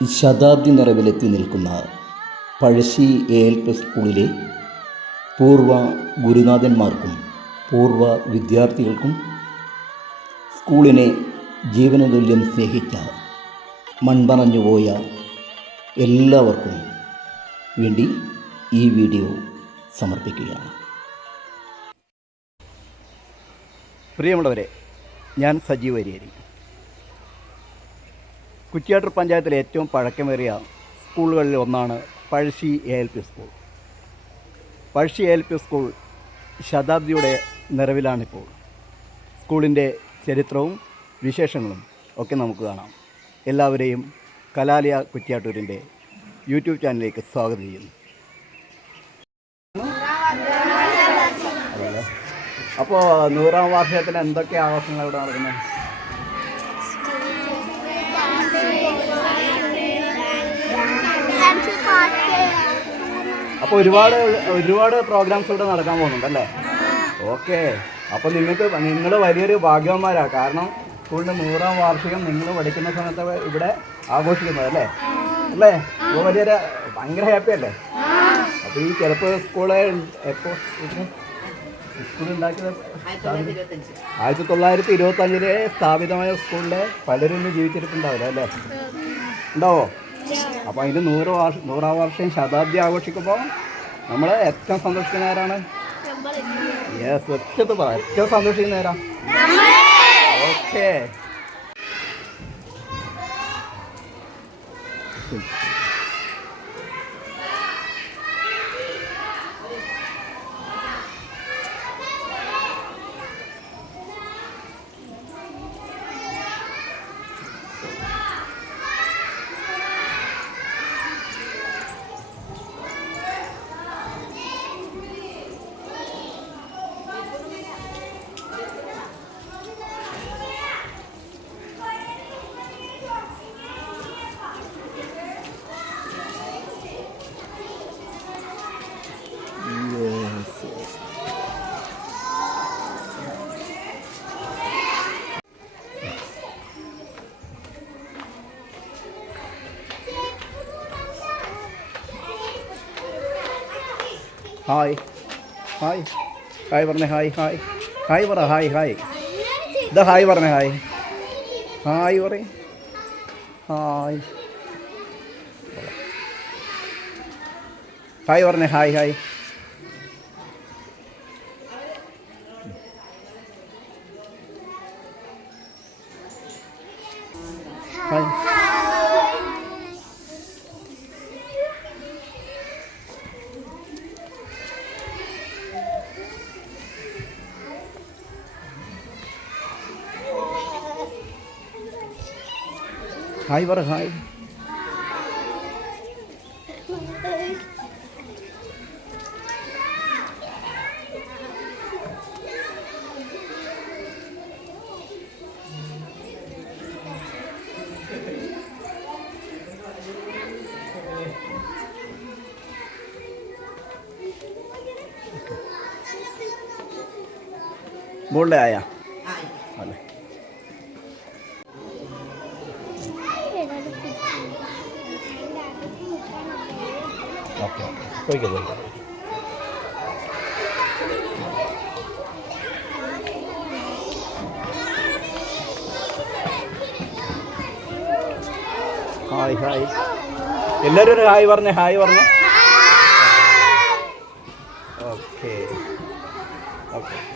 ശതാബ്ദി നിറവിലെത്തി നിൽക്കുന്ന Pazhassi A L P സ്കൂളിലെ പൂർവ ഗുരുനാഥന്മാർക്കും പൂർവ വിദ്യാർത്ഥികൾക്കും സ്കൂളിനെ ജീവനതുല്യം സ്നേഹിച്ച മൺപറഞ്ഞുപോയ എല്ലാവർക്കും വേണ്ടി ഈ വീഡിയോ സമർപ്പിക്കുകയാണ്. പ്രിയമുള്ളവരെ ഞാൻ സജീവ് വരിയേരി. കുറ്റിയാട്ടൂർ പഞ്ചായത്തിലെ ഏറ്റവും പഴക്കമേറിയ സ്കൂളുകളിൽ ഒന്നാണ് Pazhassi A L P school. Pazhassi A L P school ശതാബ്ദിയുടെ നിറവിലാണിപ്പോൾ. സ്കൂളിന്റെ ചരിത്രവും വിശേഷങ്ങളും ഒക്കെ നമുക്ക് കാണാം. എല്ലാവരെയും കലാലയ കുറ്റിയാട്ടൂരിന്റെ യൂട്യൂബ് ചാനലിലേക്ക് സ്വാഗതം ചെയ്യുന്നു. അപ്പോൾ നൂറാം വാർഷികത്തിന് എന്തൊക്കെ ആഘോഷങ്ങൾ ഇവിടെ നടക്കുന്നത് അപ്പോൾ ഒരുപാട് ഒരുപാട് പ്രോഗ്രാംസ് ഇവിടെ നടക്കാൻ പോകുന്നുണ്ടല്ലേ ഓക്കെ അപ്പോൾ നിങ്ങൾക്ക് നിങ്ങൾ വലിയൊരു ഭാഗ്യവന്മാരാണ് കാരണം സ്കൂളിന്റെ നൂറാം വാർഷികം നിങ്ങൾ പഠിക്കുന്ന സമയത്ത് ഇവിടെ ആഘോഷിക്കുന്നത് അല്ലേ? അല്ലേ? അപ്പോൾ വലിയൊരു ഭയങ്കര ഹാപ്പി അല്ലേ? അപ്പോൾ ഈ ചിലപ്പോൾ സ്കൂളെ എപ്പോൾ സ്കൂൾ ഉണ്ടാക്കിയത് ആയിരത്തി തൊള്ളായിരത്തി ഇരുപത്തി അഞ്ചിലെ സ്ഥാപിതമായ സ്കൂളിലെ പലരും ജീവിച്ചിരിപ്പുണ്ടാവില്ല അല്ലേ? ഉണ്ടാവോ? അപ്പോൾ അതിന്റെ നൂറ് വർഷം നൂറാം വർഷം ശതാബ്ദി ആഘോഷിക്കുമ്പോൾ നമ്മൾ ഏറ്റവും സന്തോഷിക്കുന്നവരാണ് യെസ് ഏറ്റവും പറ. ഏറ്റവും സന്തോഷിക്കുന്നവരാ ഓക്കെ ഹായ്. ഹായ്. ഹായ് പറഞ്ഞേ ഹായ് ഹായ്. ഹായ് പറ ഹായ് ഹായ്. ഇതാ ഹായ് പറഞ്ഞേ ഹായ്. ഹായ് പറ ഹായ്. ഹായ് പറഞ്ഞേ ഹായ് ഹായ്. ഹായ് പറ ഹായ് ബോൾഡ് ആയാ. അല്ലേ? Okay okay. പോയിക്കോ പോയിക്കോ. Hi hi. എല്ലാവരും ഒരു ഹായ് പറഞ്ഞു ഹായ് പറഞ്ഞേ. ഓക്കെ. ഓക്കെ.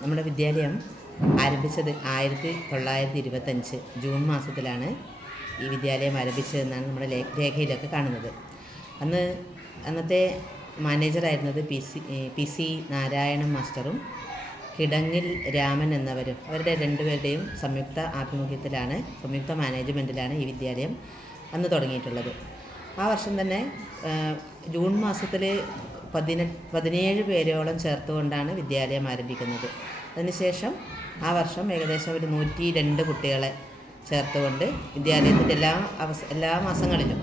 നമ്മുടെ വിദ്യാലയം ആരംഭിച്ചത് ആയിരത്തി തൊള്ളായിരത്തി ഇരുപത്തഞ്ച് ജൂൺ മാസത്തിലാണ് ഈ വിദ്യാലയം ആരംഭിച്ചതെന്നാണ് നമ്മുടെ രേഖയിലൊക്കെ കാണുന്നത്. അന്ന് അന്നത്തെ മാനേജറായിരുന്നത് P C P C Narayanan മാസ്റ്ററും കിടങ്ങിൽ Raman എന്നവരും അവരുടെ രണ്ടുപേരുടെയും സംയുക്ത ആഭിമുഖ്യത്തിലാണ് സംയുക്ത മാനേജ്മെന്റിലാണ് ഈ വിദ്യാലയം അന്ന് തുടങ്ങിയിട്ടുള്ളത്. ആ വർഷം തന്നെ ജൂൺ മാസത്തിൽ പതിന പതിനേഴ് പേരോളം ചേർത്തുകൊണ്ടാണ് വിദ്യാലയം ആരംഭിക്കുന്നത്. അതിനുശേഷം ആ വർഷം ഏകദേശം ഒരു നൂറ്റി രണ്ട് കുട്ടികളെ ചേർത്തുകൊണ്ട് വിദ്യാലയത്തിന്റെ എല്ലാ അവസ എല്ലാ മാസങ്ങളിലും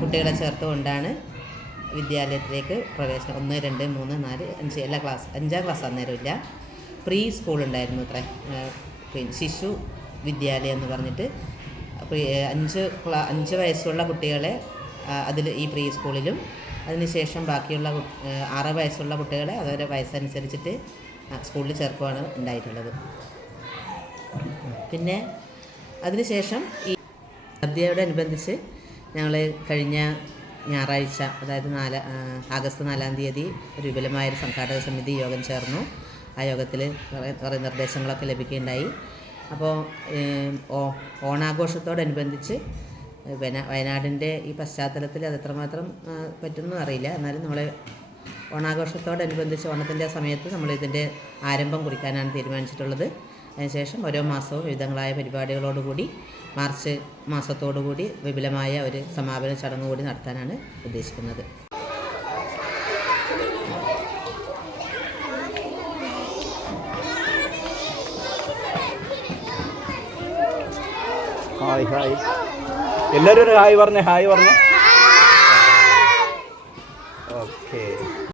കുട്ടികളെ ചേർത്തുകൊണ്ടാണ് വിദ്യാലയത്തിലേക്ക് പ്രവേശനം. ഒന്ന് രണ്ട് മൂന്ന് നാല് അഞ്ച് എല്ലാ ക്ലാസ് അഞ്ചാം ക്ലാസ് അന്നേരം ഇല്ല. പ്രീ സ്കൂൾ ഉണ്ടായിരുന്നു അത്ര പിന്നെ ശിശു വിദ്യാലയം എന്ന് പറഞ്ഞിട്ട്. അഞ്ച് ക്ലാ അഞ്ച് വയസ്സുള്ള കുട്ടികളെ അതിൽ ഈ പ്രീ സ്കൂളിലും അതിനുശേഷം ബാക്കിയുള്ള ആറ് വയസ്സുള്ള കുട്ടികളെ അവരുടെ വയസ്സനുസരിച്ചിട്ട് സ്കൂളിൽ ചേർക്കുകയാണ് ഉണ്ടായിട്ടുള്ളത്. പിന്നെ അതിനുശേഷം ഈ സദ്യയോടനുബന്ധിച്ച് ഞങ്ങൾ കഴിഞ്ഞ ഞായറാഴ്ച അതായത് നാല് ആഗസ്റ്റ് നാലാം തീയതി ഒരു വിപുലമായൊരു സംഘാടക സമിതി യോഗം ചേർന്നു. ആ യോഗത്തിൽ കുറേ നിർദ്ദേശങ്ങളൊക്കെ ലഭിക്കുകയുണ്ടായി. അപ്പോൾ ഓണാഘോഷത്തോടനുബന്ധിച്ച് പിന്നെ വയനാടിന്റെ ഈ പശ്ചാത്തലത്തിൽ അത് എത്രമാത്രം പറ്റുമെന്ന് അറിയില്ല. എന്നാലും നമ്മൾ ഓണാഘോഷത്തോടനുബന്ധിച്ച് ഓണത്തിന്റെ സമയത്ത് നമ്മൾ ഇതിന്റെ ആരംഭം കുറിക്കാനാണ് തീരുമാനിച്ചിട്ടുള്ളത്. അതിനുശേഷം ഓരോ മാസവും വിവിധങ്ങളായ പരിപാടികളോടുകൂടി മാർച്ച് മാസത്തോടുകൂടി വിപുലമായ ഒരു സമാപന ചടങ്ങ് കൂടി നടത്താനാണ് ഉദ്ദേശിക്കുന്നത്. Hi hi. എല്ലാവരും ഒരു ഹായ് പറഞ്ഞേ ഹായ് പറഞ്ഞേ.